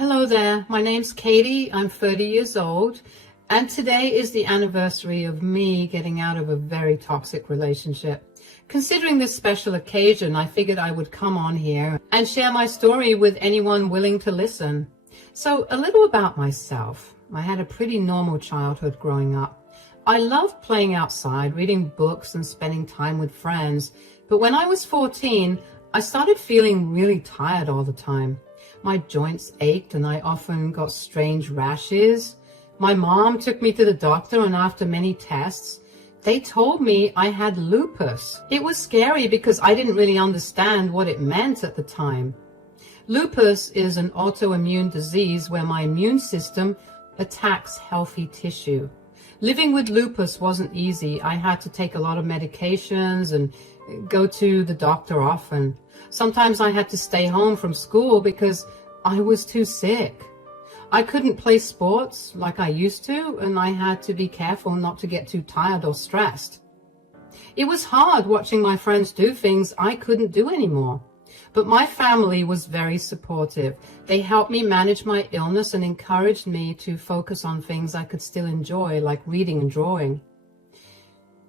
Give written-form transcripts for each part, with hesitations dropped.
Hello there, my name's Katie, I'm 30 years old, and today is the anniversary of me getting out of a very toxic relationship. Considering this special occasion, I figured I would come on here and share my story with anyone willing to listen. So a little about myself. I had a pretty normal childhood growing up. I loved playing outside, reading books and spending time with friends, but when I was 14, I started feeling really tired all the time. My joints ached and I often got strange rashes. My mom took me to the doctor, and after many tests, they told me I had lupus. It was scary because I didn't really understand what it meant at the time. Lupus is an autoimmune disease where my immune system attacks healthy tissue. Living with lupus wasn't easy. I had to take a lot of medications and go to the doctor often. Sometimes I had to stay home from school because I was too sick. I couldn't play sports like I used to, and I had to be careful not to get too tired or stressed. It was hard watching my friends do things I couldn't do anymore. But my family was very supportive. They helped me manage my illness and encouraged me to focus on things I could still enjoy, like reading and drawing.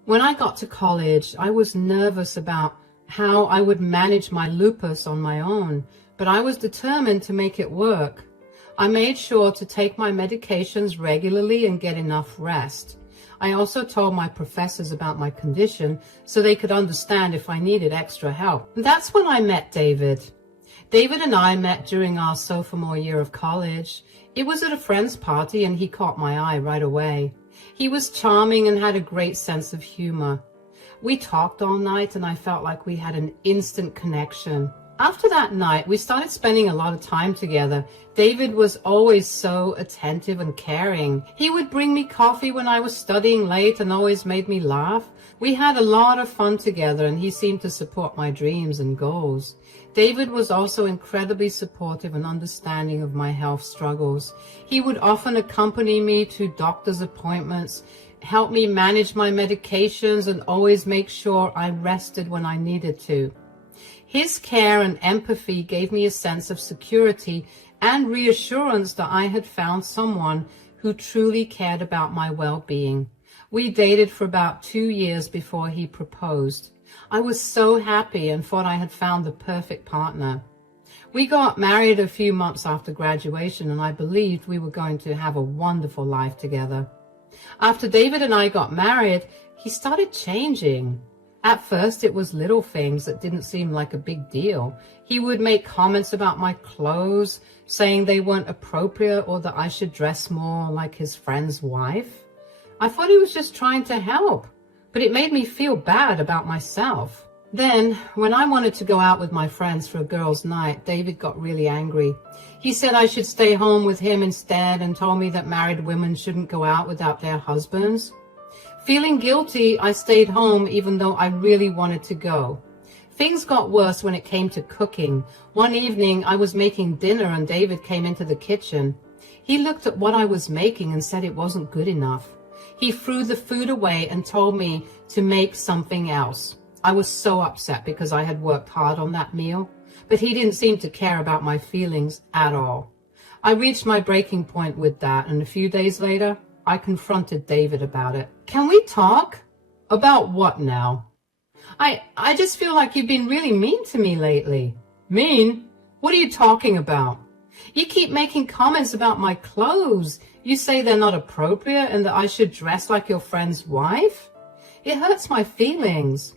When I got to college, I was nervous about how I would manage my lupus on my own, but I was determined to make it work. I made sure to take my medications regularly and get enough rest. I also told my professors about my condition so they could understand if I needed extra help. And that's when I met David. David and I met during our sophomore year of college. It was at a friend's party and he caught my eye right away. He was charming and had a great sense of humor. We talked all night and I felt like we had an instant connection. After that night, we started spending a lot of time together. David was always so attentive and caring. He would bring me coffee when I was studying late and always made me laugh. We had a lot of fun together and he seemed to support my dreams and goals. David was also incredibly supportive and understanding of my health struggles. He would often accompany me to doctor's appointments, help me manage my medications, and always make sure I rested when I needed to. His care and empathy gave me a sense of security and reassurance that I had found someone who truly cared about my well-being. We dated for about 2 years before he proposed. I was so happy and thought I had found the perfect partner. We got married a few months after graduation, and I believed we were going to have a wonderful life together. After David and I got married, he started changing. At first, it was little things that didn't seem like a big deal. He would make comments about my clothes, saying they weren't appropriate or that I should dress more like his friend's wife. I thought he was just trying to help, but it made me feel bad about myself. Then, when I wanted to go out with my friends for a girls' night, David got really angry. He said I should stay home with him instead and told me that married women shouldn't go out without their husbands. Feeling guilty, I stayed home even though I really wanted to go. Things got worse when it came to cooking. One evening, I was making dinner and David came into the kitchen. He looked at what I was making and said it wasn't good enough. He threw the food away and told me to make something else. I was so upset because I had worked hard on that meal, but he didn't seem to care about my feelings at all. I reached my breaking point with that, and a few days later, I confronted David about it. Can we talk? About what now? I just feel like you've been really mean to me lately. Mean? What are you talking about? You keep making comments about my clothes. You say they're not appropriate and that I should dress like your friend's wife. It hurts my feelings.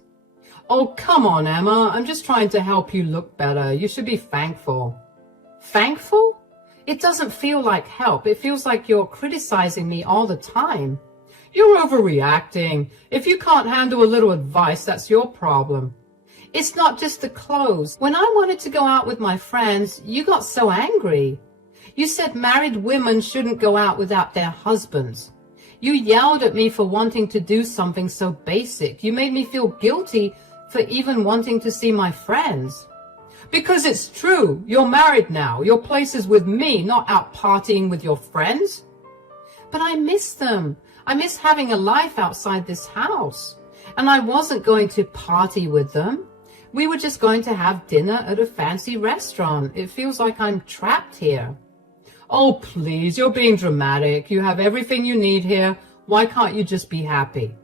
Oh, come on, Emma. I'm just trying to help you look better. You should be thankful. Thankful? It doesn't feel like help. It feels like you're criticizing me all the time. You're overreacting. If you can't handle a little advice, that's your problem. It's not just the clothes. When I wanted to go out with my friends, you got so angry. You said married women shouldn't go out without their husbands. You yelled at me for wanting to do something so basic. You made me feel guilty for even wanting to see my friends. Because it's true. You're married now. Your place is with me, not out partying with your friends. But I miss them. I miss having a life outside this house. And I wasn't going to party with them. We were just going to have dinner at a fancy restaurant. It feels like I'm trapped here. Oh, please, you're being dramatic. You have everything you need here. Why can't you just be happy?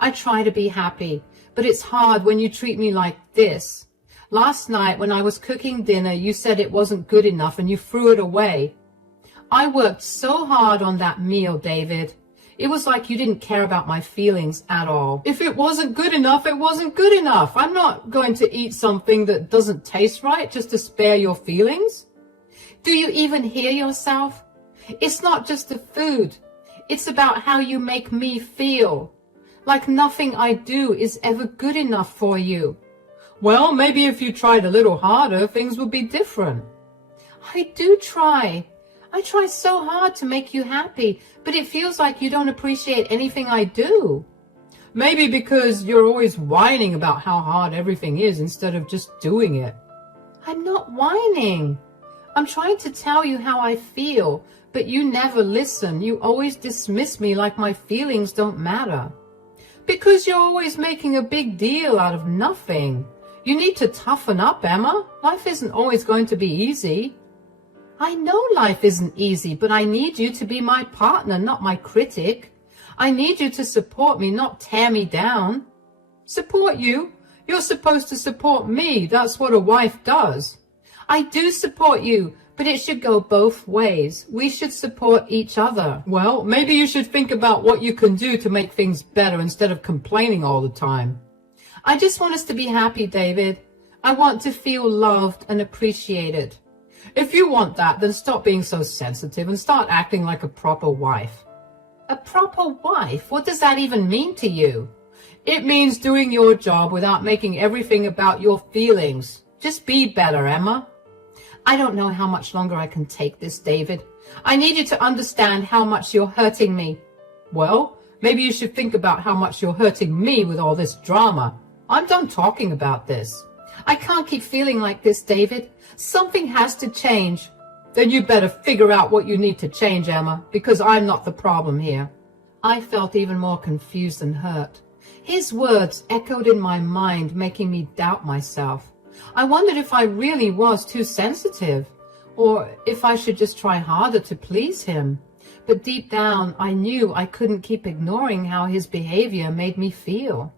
I try to be happy, but it's hard when you treat me like this. Last night when I was cooking dinner, you said it wasn't good enough and you threw it away. I worked so hard on that meal, David. It was like you didn't care about my feelings at all. If it wasn't good enough, it wasn't good enough. I'm not going to eat something that doesn't taste right just to spare your feelings. Do you even hear yourself? It's not just the food. It's about how you make me feel. Like nothing I do is ever good enough for you. Well, maybe if you tried a little harder, things would be different. I do try. I try so hard to make you happy, but it feels like you don't appreciate anything I do. Maybe because you're always whining about how hard everything is instead of just doing it. I'm not whining. I'm trying to tell you how I feel, but you never listen. You always dismiss me like my feelings don't matter. Because you're always making a big deal out of nothing. You need to toughen up, Emma. Life isn't always going to be easy. I know life isn't easy, but I need you to be my partner, not my critic. I need you to support me, not tear me down. Support you? You're supposed to support me. That's what a wife does. I do support you, but it should go both ways. We should support each other. Well, maybe you should think about what you can do to make things better instead of complaining all the time. I just want us to be happy, David. I want to feel loved and appreciated. If you want that, then stop being so sensitive and start acting like a proper wife. A proper wife? What does that even mean to you? It means doing your job without making everything about your feelings. Just be better, Emma. I don't know how much longer I can take this, David. I need you to understand how much you're hurting me. Well, maybe you should think about how much you're hurting me with all this drama. I'm done talking about this. I can't keep feeling like this, David. Something has to change. Then you better figure out what you need to change, Emma, because I'm not the problem here. I felt even more confused and hurt. His words echoed in my mind, making me doubt myself. I wondered if I really was too sensitive, or if I should just try harder to please him. But deep down, I knew I couldn't keep ignoring how his behavior made me feel.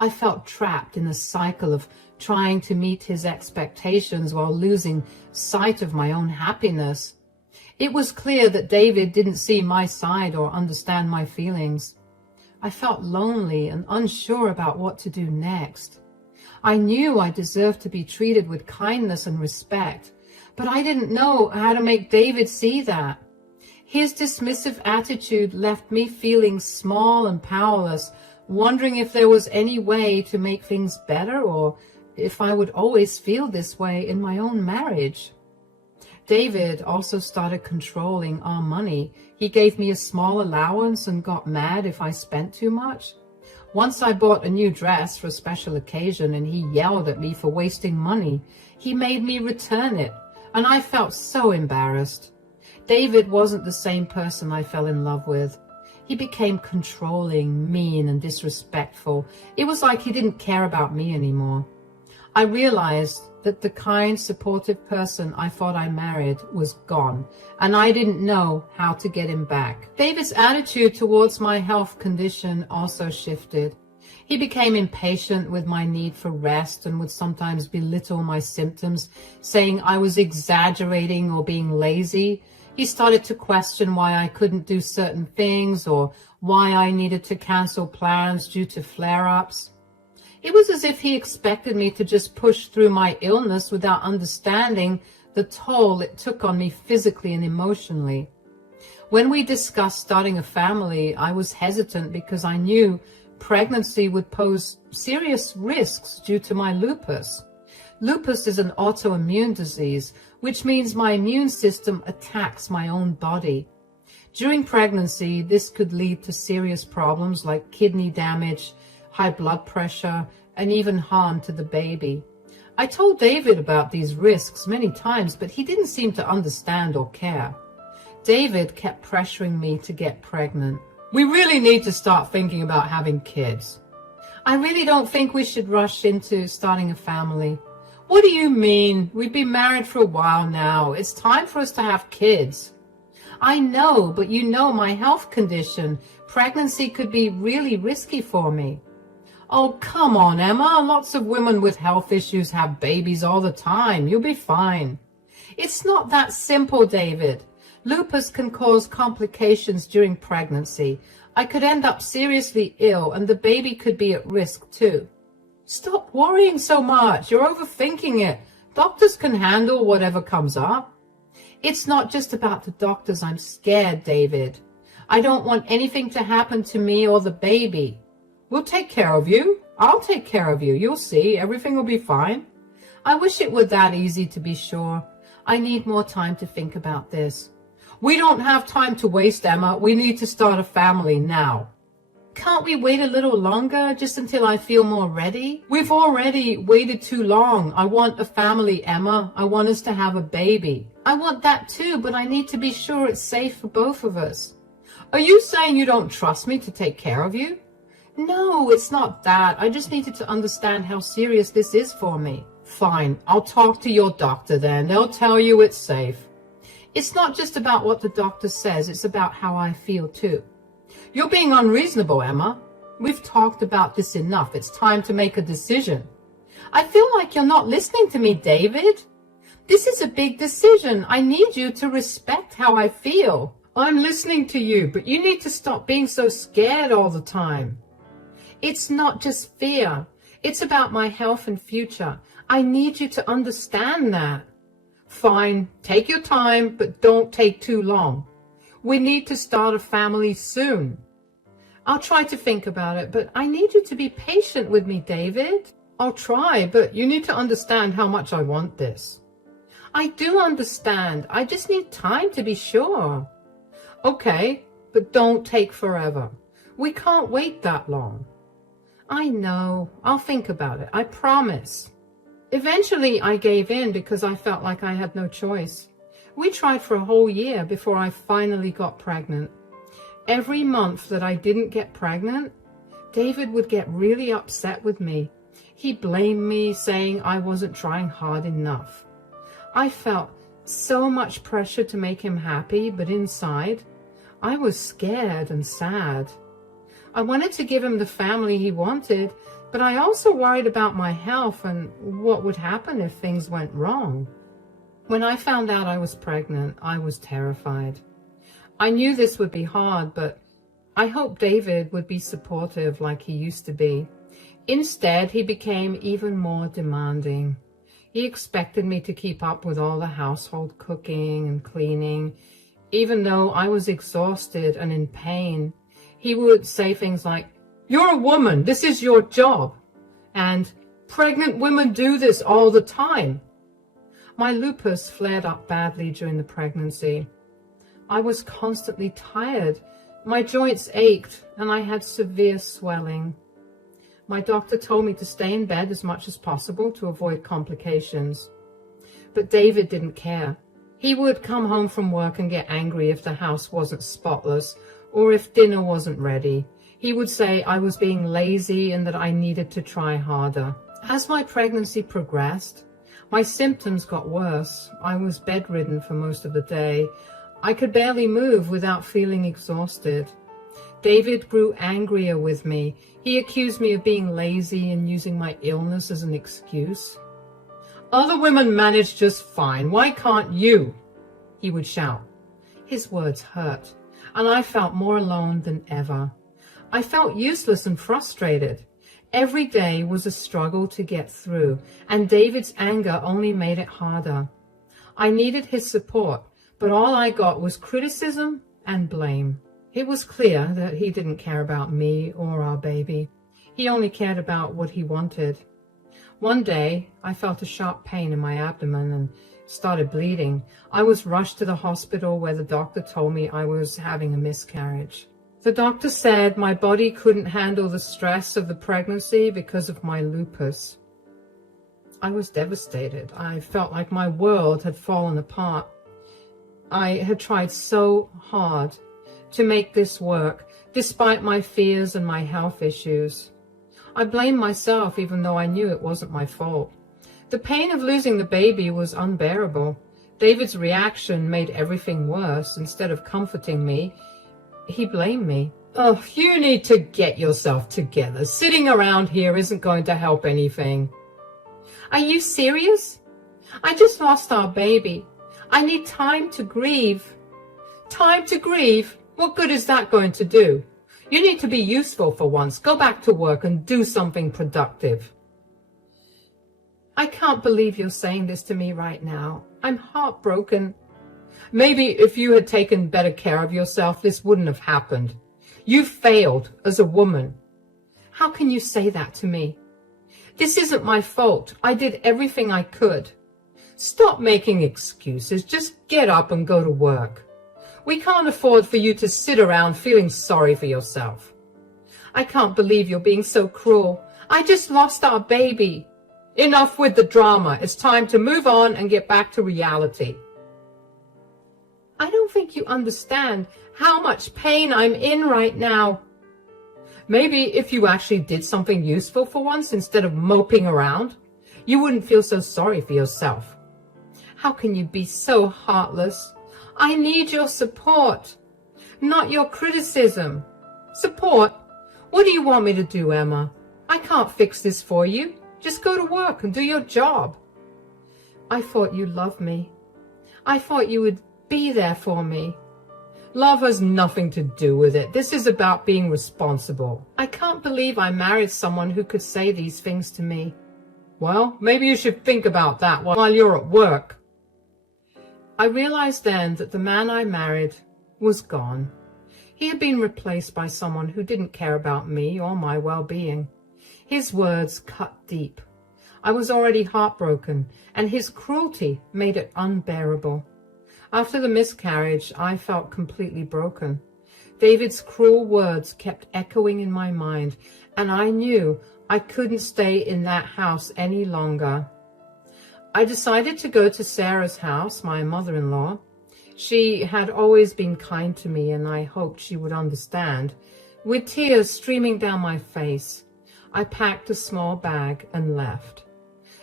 I felt trapped in a cycle of trying to meet his expectations while losing sight of my own happiness. It was clear that David didn't see my side or understand my feelings. I felt lonely and unsure about what to do next. I knew I deserved to be treated with kindness and respect, but I didn't know how to make David see that. His dismissive attitude left me feeling small and powerless, wondering if there was any way to make things better or if I would always feel this way in my own marriage. David also started controlling our money. He gave me a small allowance and got mad if I spent too much. Once I bought a new dress for a special occasion and he yelled at me for wasting money. He made me return it, and I felt so embarrassed. David wasn't the same person I fell in love with. He became controlling, mean, and disrespectful. It was like he didn't care about me anymore. I realized that the kind, supportive person I thought I married was gone, and I didn't know how to get him back. David's attitude towards my health condition also shifted. He became impatient with my need for rest and would sometimes belittle my symptoms, saying I was exaggerating or being lazy. He started to question why I couldn't do certain things or why I needed to cancel plans due to flare-ups. It was as if he expected me to just push through my illness without understanding the toll it took on me physically and emotionally. When we discussed starting a family, I was hesitant because I knew pregnancy would pose serious risks due to my lupus. Lupus is an autoimmune disease, which means my immune system attacks my own body. During pregnancy, this could lead to serious problems like kidney damage, high blood pressure, and even harm to the baby. I told David about these risks many times, but he didn't seem to understand or care. David kept pressuring me to get pregnant. We really need to start thinking about having kids. I really don't think we should rush into starting a family. What do you mean? We've been married for a while now. It's time for us to have kids. I know, but you know my health condition. Pregnancy could be really risky for me. Oh, come on, Emma. Lots of women with health issues have babies all the time. You'll be fine. It's not that simple, David. Lupus can cause complications during pregnancy. I could end up seriously ill, and the baby could be at risk too. Stop worrying so much. You're overthinking it. Doctors can handle whatever comes up. It's not just about the doctors. I'm scared, David. I don't want anything to happen to me or the baby. We'll take care of you. I'll take care of you. You'll see. Everything will be fine. I wish it were that easy, to be sure. I need more time to think about this. We don't have time to waste, Emma. We need to start a family now. Can't we wait a little longer, just until I feel more ready? We've already waited too long. I want a family, Emma. I want us to have a baby. I want that too, but I need to be sure it's safe for both of us. Are you saying you don't trust me to take care of you? No, it's not that. I just needed to understand how serious this is for me. Fine, I'll talk to your doctor then. They'll tell you it's safe. It's not just about what the doctor says, it's about how I feel too. You're being unreasonable, Emma. We've talked about this enough. It's time to make a decision. I feel like you're not listening to me, David. This is a big decision. I need you to respect how I feel. I'm listening to you, but you need to stop being so scared all the time. It's not just fear. It's about my health and future. I need you to understand that. Fine, take your time, but don't take too long. We need to start a family soon. I'll try to think about it, but I need you to be patient with me, David. I'll try, but you need to understand how much I want this. I do understand. I just need time to be sure. Okay, but don't take forever. We can't wait that long. I know. I'll think about it. I promise. Eventually, I gave in because I felt like I had no choice. We tried for a whole year before I finally got pregnant. Every month that I didn't get pregnant, David would get really upset with me. He blamed me, saying I wasn't trying hard enough. I felt so much pressure to make him happy, but inside, I was scared and sad. I wanted to give him the family he wanted, but I also worried about my health and what would happen if things went wrong. When I found out I was pregnant, I was terrified. I knew this would be hard, but I hoped David would be supportive like he used to be. Instead, he became even more demanding. He expected me to keep up with all the household cooking and cleaning. Even though I was exhausted and in pain, he would say things like, "You're a woman, this is your job," and "Pregnant women do this all the time." My lupus flared up badly during the pregnancy. I was constantly tired. My joints ached and I had severe swelling. My doctor told me to stay in bed as much as possible to avoid complications. But David didn't care. He would come home from work and get angry if the house wasn't spotless or if dinner wasn't ready. He would say I was being lazy and that I needed to try harder. As my pregnancy progressed, my symptoms got worse. I was bedridden for most of the day. I could barely move without feeling exhausted. David grew angrier with me. He accused me of being lazy and using my illness as an excuse. "Other women manage just fine. Why can't you?" he would shout. His words hurt, and I felt more alone than ever. I felt useless and frustrated. Every day was a struggle to get through, and David's anger only made it harder. I needed his support, but all I got was criticism and blame. It was clear that he didn't care about me or our baby. He only cared about what he wanted. One day, I felt a sharp pain in my abdomen and started bleeding. I was rushed to the hospital where the doctor told me I was having a miscarriage. The doctor said my body couldn't handle the stress of the pregnancy because of my lupus. I was devastated. I felt like my world had fallen apart. I had tried so hard to make this work, despite my fears and my health issues. I blamed myself even though I knew it wasn't my fault. The pain of losing the baby was unbearable. David's reaction made everything worse. Instead of comforting me, he blamed me. Oh, you need to get yourself together. Sitting around here isn't going to help anything. Are you serious? I just lost our baby. I need time to grieve. Time to grieve? What good is that going to do? You need to be useful for once. Go back to work and do something productive. I can't believe you're saying this to me right now. I'm heartbroken. Maybe if you had taken better care of yourself, this wouldn't have happened. You failed as a woman. How can you say that to me? This isn't my fault. I did everything I could. Stop making excuses. Just get up and go to work. We can't afford for you to sit around feeling sorry for yourself. I can't believe you're being so cruel. I just lost our baby. Enough with the drama. It's time to move on and get back to reality. I don't think you understand how much pain I'm in right now. Maybe if you actually did something useful for once instead of moping around, you wouldn't feel so sorry for yourself. How can you be so heartless? I need your support, not your criticism. Support? What do you want me to do, Emma? I can't fix this for you. Just go to work and do your job. I thought you loved me. I thought you would be there for me. Love has nothing to do with it. This is about being responsible. I can't believe I married someone who could say these things to me. Well, maybe you should think about that while you're at work. I realized then that the man I married was gone. He had been replaced by someone who didn't care about me or my well-being. His words cut deep. I was already heartbroken, and his cruelty made it unbearable. After the miscarriage, I felt completely broken. David's cruel words kept echoing in my mind, and I knew I couldn't stay in that house any longer. I decided to go to Sarah's house, my mother-in-law. She had always been kind to me, and I hoped she would understand. With tears streaming down my face, I packed a small bag and left.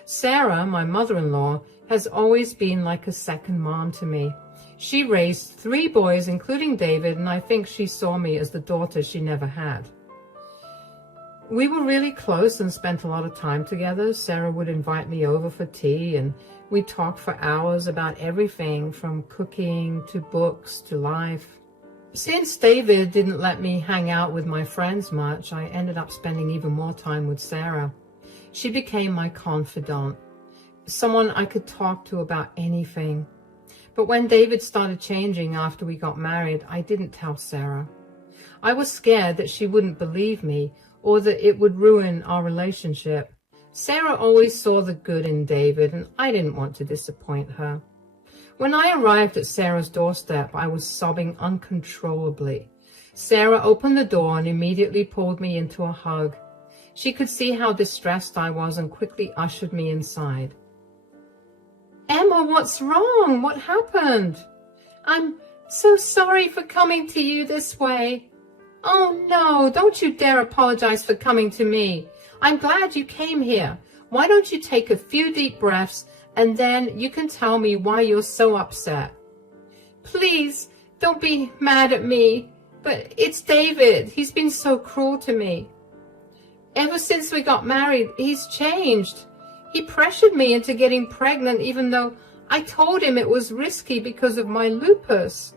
Sarah, my mother-in-law, has always been like a second mom to me. She raised 3 boys, including David, and I think she saw me as the daughter she never had. We were really close and spent a lot of time together. Sarah would invite me over for tea, and we'd talk for hours about everything from cooking to books to life. Since David didn't let me hang out with my friends much, I ended up spending even more time with Sarah. She became my confidant, someone I could talk to about anything. But when David started changing after we got married, I didn't tell Sarah. I was scared that she wouldn't believe me or that it would ruin our relationship. Sarah always saw the good in David, and I didn't want to disappoint her. When I arrived at Sarah's doorstep, I was sobbing uncontrollably. Sarah opened the door and immediately pulled me into a hug. She could see how distressed I was and quickly ushered me inside. Emma, what's wrong? What happened? I'm so sorry for coming to you this way. Oh no, don't you dare apologize for coming to me. I'm glad you came here. Why don't you take a few deep breaths and then you can tell me why you're so upset. Please, don't be mad at me, but it's David. He's been so cruel to me. Ever since we got married, he's changed. He pressured me into getting pregnant even though I told him it was risky because of my lupus.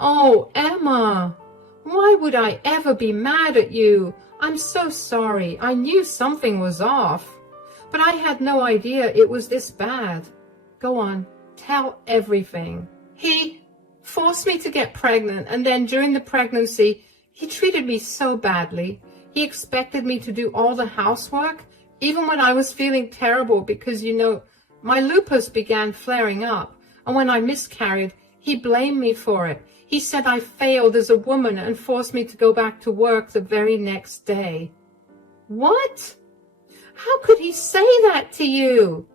Oh, Emma, why would I ever be mad at you? I'm so sorry. I knew something was off, but I had no idea it was this bad. Go on, tell everything. He forced me to get pregnant, and then during the pregnancy, he treated me so badly. He expected me to do all the housework, even when I was feeling terrible because, my lupus began flaring up. And when I miscarried, he blamed me for it. He said I failed as a woman and forced me to go back to work the very next day. What? How could he say that to you?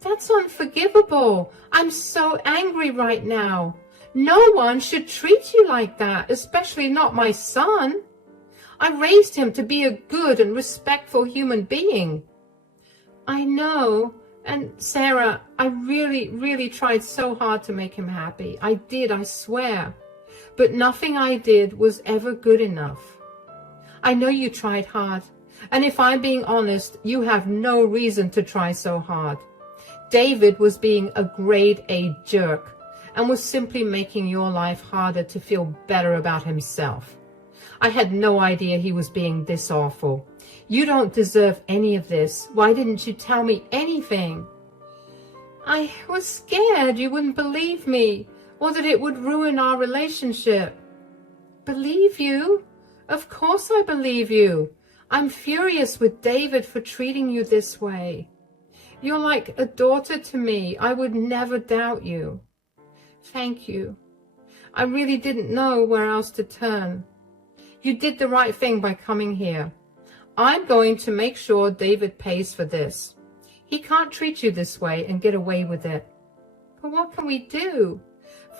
That's unforgivable. I'm so angry right now. No one should treat you like that, especially not my son. I raised him to be a good and respectful human being. I know, And Sarah, I really tried so hard to make him happy. I did, I swear. But nothing I did was ever good enough. I know you tried hard. And if I'm being honest, you have no reason to try so hard. David was being a grade A jerk and was simply making your life harder to feel better about himself. I had no idea he was being this awful. You don't deserve any of this. Why didn't you tell me anything? I was scared you wouldn't believe me, or that it would ruin our relationship. Believe you? Of course I believe you. I'm furious with David for treating you this way. You're like a daughter to me. I would never doubt you. Thank you. I really didn't know where else to turn. You did the right thing by coming here. I'm going to make sure David pays for this. He can't treat you this way and get away with it. But what can we do?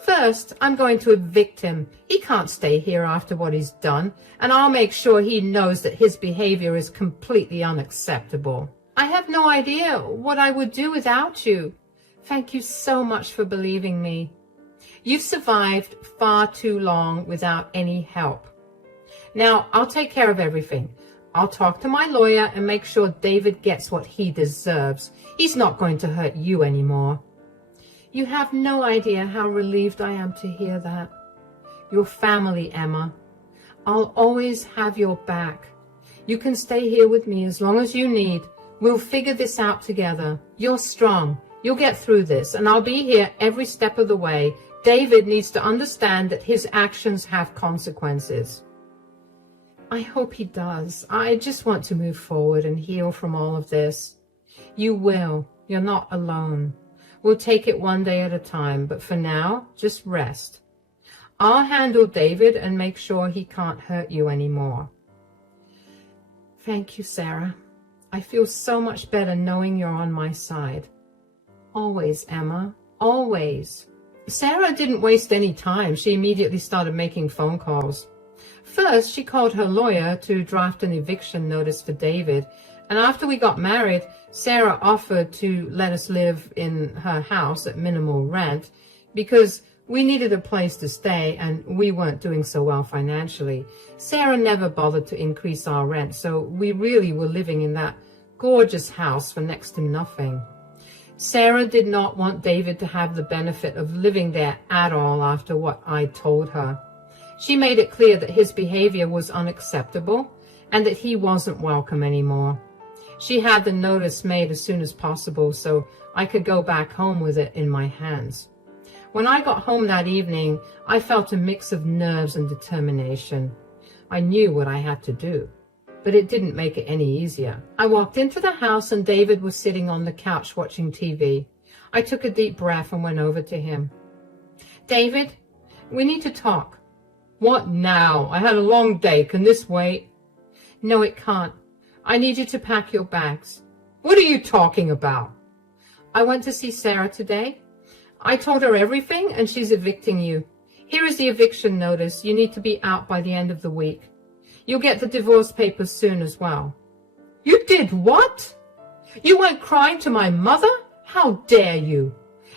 First, I'm going to evict him. He can't stay here after what he's done, and I'll make sure he knows that his behavior is completely unacceptable. I have no idea what I would do without you. Thank you so much for believing me. You've survived far too long without any help. Now, I'll take care of everything. I'll talk to my lawyer and make sure David gets what he deserves. He's not going to hurt you anymore. You have no idea how relieved I am to hear that. Your family, Emma. I'll always have your back. You can stay here with me as long as you need. We'll figure this out together. You're strong. You'll get through this, and I'll be here every step of the way. David needs to understand that his actions have consequences. I hope he does. I just want to move forward and heal from all of this. You will. You're not alone. We'll take it one day at a time, but for now, just rest. I'll handle David and make sure he can't hurt you anymore. Thank you, Sarah. I feel so much better knowing you're on my side. Always, Emma. Always. Sarah didn't waste any time. She immediately started making phone calls. First, she called her lawyer to draft an eviction notice for David, and after we got married, Sarah offered to let us live in her house at minimal rent because we needed a place to stay and we weren't doing so well financially. Sarah never bothered to increase our rent, so we really were living in that gorgeous house for next to nothing. Sarah did not want David to have the benefit of living there at all after what I told her. She made it clear that his behavior was unacceptable and that he wasn't welcome anymore. She had the notice made as soon as possible so I could go back home with it in my hands. When I got home that evening, I felt a mix of nerves and determination. I knew what I had to do, but it didn't make it any easier. I walked into the house and David was sitting on the couch watching TV. I took a deep breath and went over to him. David, we need to talk. What now? I had a long day. Can this wait? No, it can't. I need you to pack your bags. What are you talking about? I went to see Sarah today. I told her everything and she's evicting you. Here is the eviction notice. You need to be out by the end of the week. You'll get the divorce papers soon as well. You did what? You went crying to my mother? How dare you?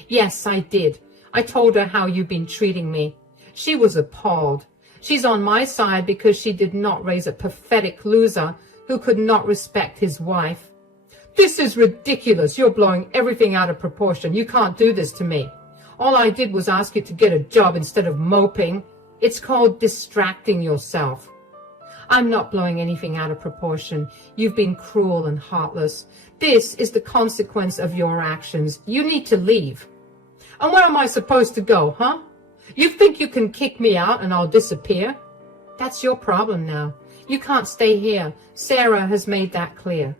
Yes, I did. I told her how you've been treating me. She was appalled. She's on my side because she did not raise a pathetic loser who could not respect his wife. This is ridiculous. You're blowing everything out of proportion. You can't do this to me. All I did was ask you to get a job instead of moping. It's called distracting yourself. I'm not blowing anything out of proportion. You've been cruel and heartless. This is the consequence of your actions. You need to leave. And where am I supposed to go, huh? You think you can kick me out and I'll disappear? That's your problem now. You can't stay here. Sarah has made that clear.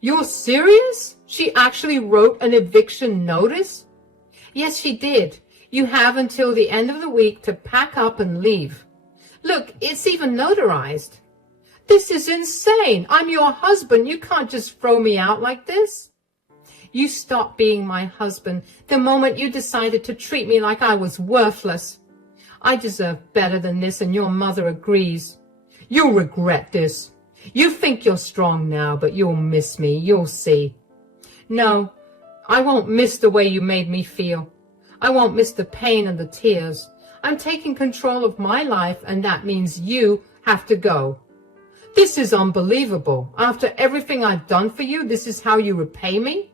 You're serious? She actually wrote an eviction notice? Yes, she did. You have until the end of the week to pack up and leave. Look, it's even notarized. This is insane. I'm your husband. You can't just throw me out like this. You stopped being my husband the moment you decided to treat me like I was worthless. I deserve better than this, and your mother agrees. You'll regret this. You think you're strong now, but you'll miss me. You'll see. No, I won't miss the way you made me feel. I won't miss the pain and the tears. I'm taking control of my life, and that means you have to go. This is unbelievable. After everything I've done for you, this is how you repay me?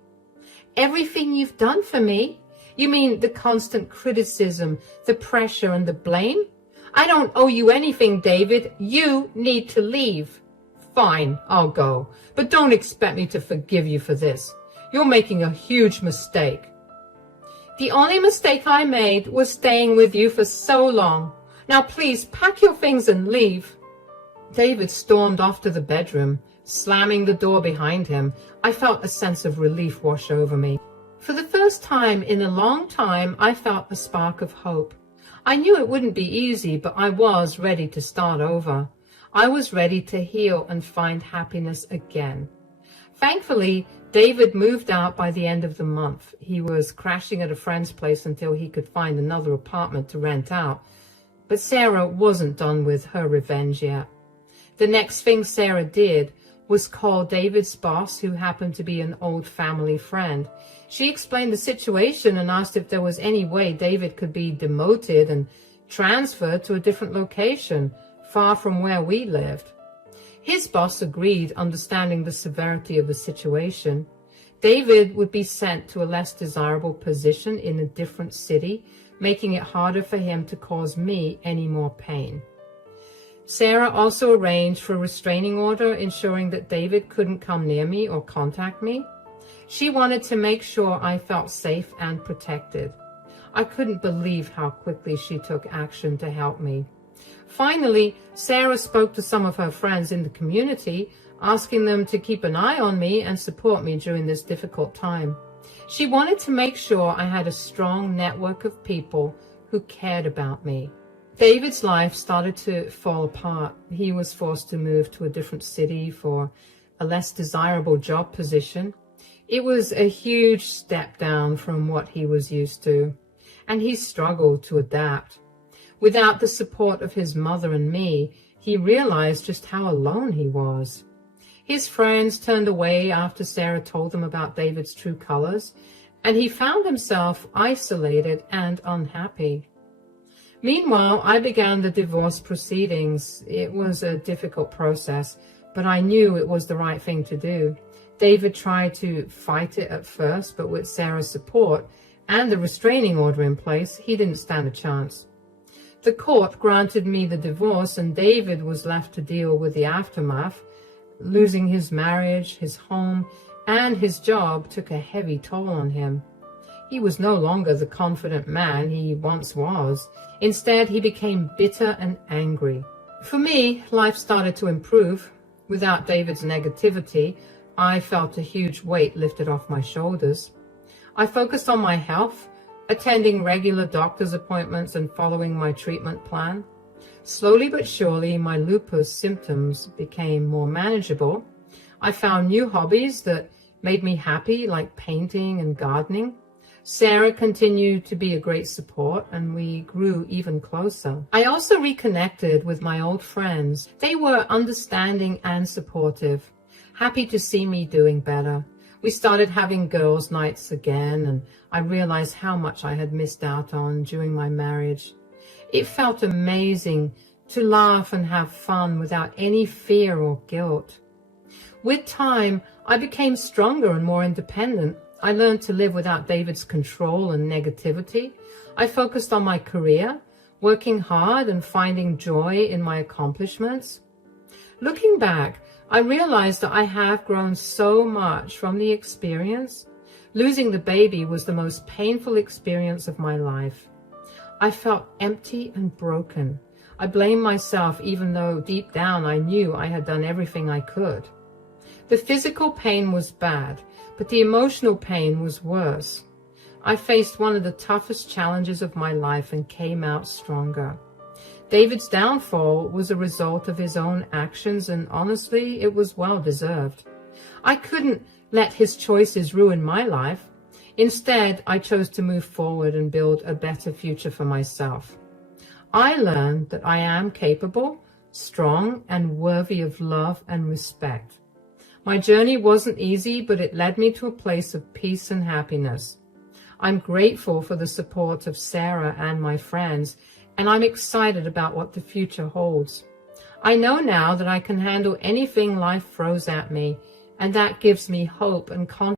Everything you've done for me? You mean the constant criticism, the pressure, and the blame? I don't owe you anything, David. You need to leave. Fine, I'll go. But don't expect me to forgive you for this. You're making a huge mistake. The only mistake I made was staying with you for so long. Now please pack your things and leave. David stormed off to the bedroom, slamming the door behind him. I felt a sense of relief wash over me. For the first time in a long time, I felt a spark of hope. I knew it wouldn't be easy, but I was ready to start over. I was ready to heal and find happiness again. Thankfully, David moved out by the end of the month. He was crashing at a friend's place until he could find another apartment to rent out. But Sarah wasn't done with her revenge yet. The next thing Sarah did was call David's boss, who happened to be an old family friend. She explained the situation and asked if there was any way David could be demoted and transferred to a different location, far from where we lived. His boss agreed, understanding the severity of the situation. David would be sent to a less desirable position in a different city, making it harder for him to cause me any more pain. Sarah also arranged for a restraining order, ensuring that David couldn't come near me or contact me. She wanted to make sure I felt safe and protected. I couldn't believe how quickly she took action to help me. Finally, Sarah spoke to some of her friends in the community, asking them to keep an eye on me and support me during this difficult time. She wanted to make sure I had a strong network of people who cared about me. David's life started to fall apart. He was forced to move to a different city for a less desirable job position. It was a huge step down from what he was used to, and he struggled to adapt. Without the support of his mother and me, he realized just how alone he was. His friends turned away after Sarah told them about David's true colors, and he found himself isolated and unhappy. Meanwhile, I began the divorce proceedings. It was a difficult process, but I knew it was the right thing to do. David tried to fight it at first, but with Sarah's support and the restraining order in place, he didn't stand a chance. The court granted me the divorce, and David was left to deal with the aftermath. Losing his marriage, his home, and his job took a heavy toll on him. He was no longer the confident man he once was. Instead, he became bitter and angry. For me, life started to improve. Without David's negativity, I felt a huge weight lifted off my shoulders. I focused on my health, attending regular doctor's appointments and following my treatment plan. Slowly but surely, my lupus symptoms became more manageable. I found new hobbies that made me happy, like painting and gardening. Sarah continued to be a great support, and we grew even closer. I also reconnected with my old friends. They were understanding and supportive, happy to see me doing better. We started having girls' nights again, and I realized how much I had missed out on during my marriage. It felt amazing to laugh and have fun without any fear or guilt. With time, I became stronger and more independent. I learned to live without David's control and negativity. I focused on my career, working hard and finding joy in my accomplishments. Looking back, I realized that I have grown so much from the experience. Losing the baby was the most painful experience of my life. I felt empty and broken. I blamed myself, even though deep down I knew I had done everything I could. The physical pain was bad, but the emotional pain was worse. I faced one of the toughest challenges of my life and came out stronger. David's downfall was a result of his own actions, and honestly, it was well deserved. I couldn't let his choices ruin my life. Instead, I chose to move forward and build a better future for myself. I learned that I am capable, strong, and worthy of love and respect. My journey wasn't easy, but it led me to a place of peace and happiness. I'm grateful for the support of Sarah and my friends, and I'm excited about what the future holds. I know now that I can handle anything life throws at me, and that gives me hope and confidence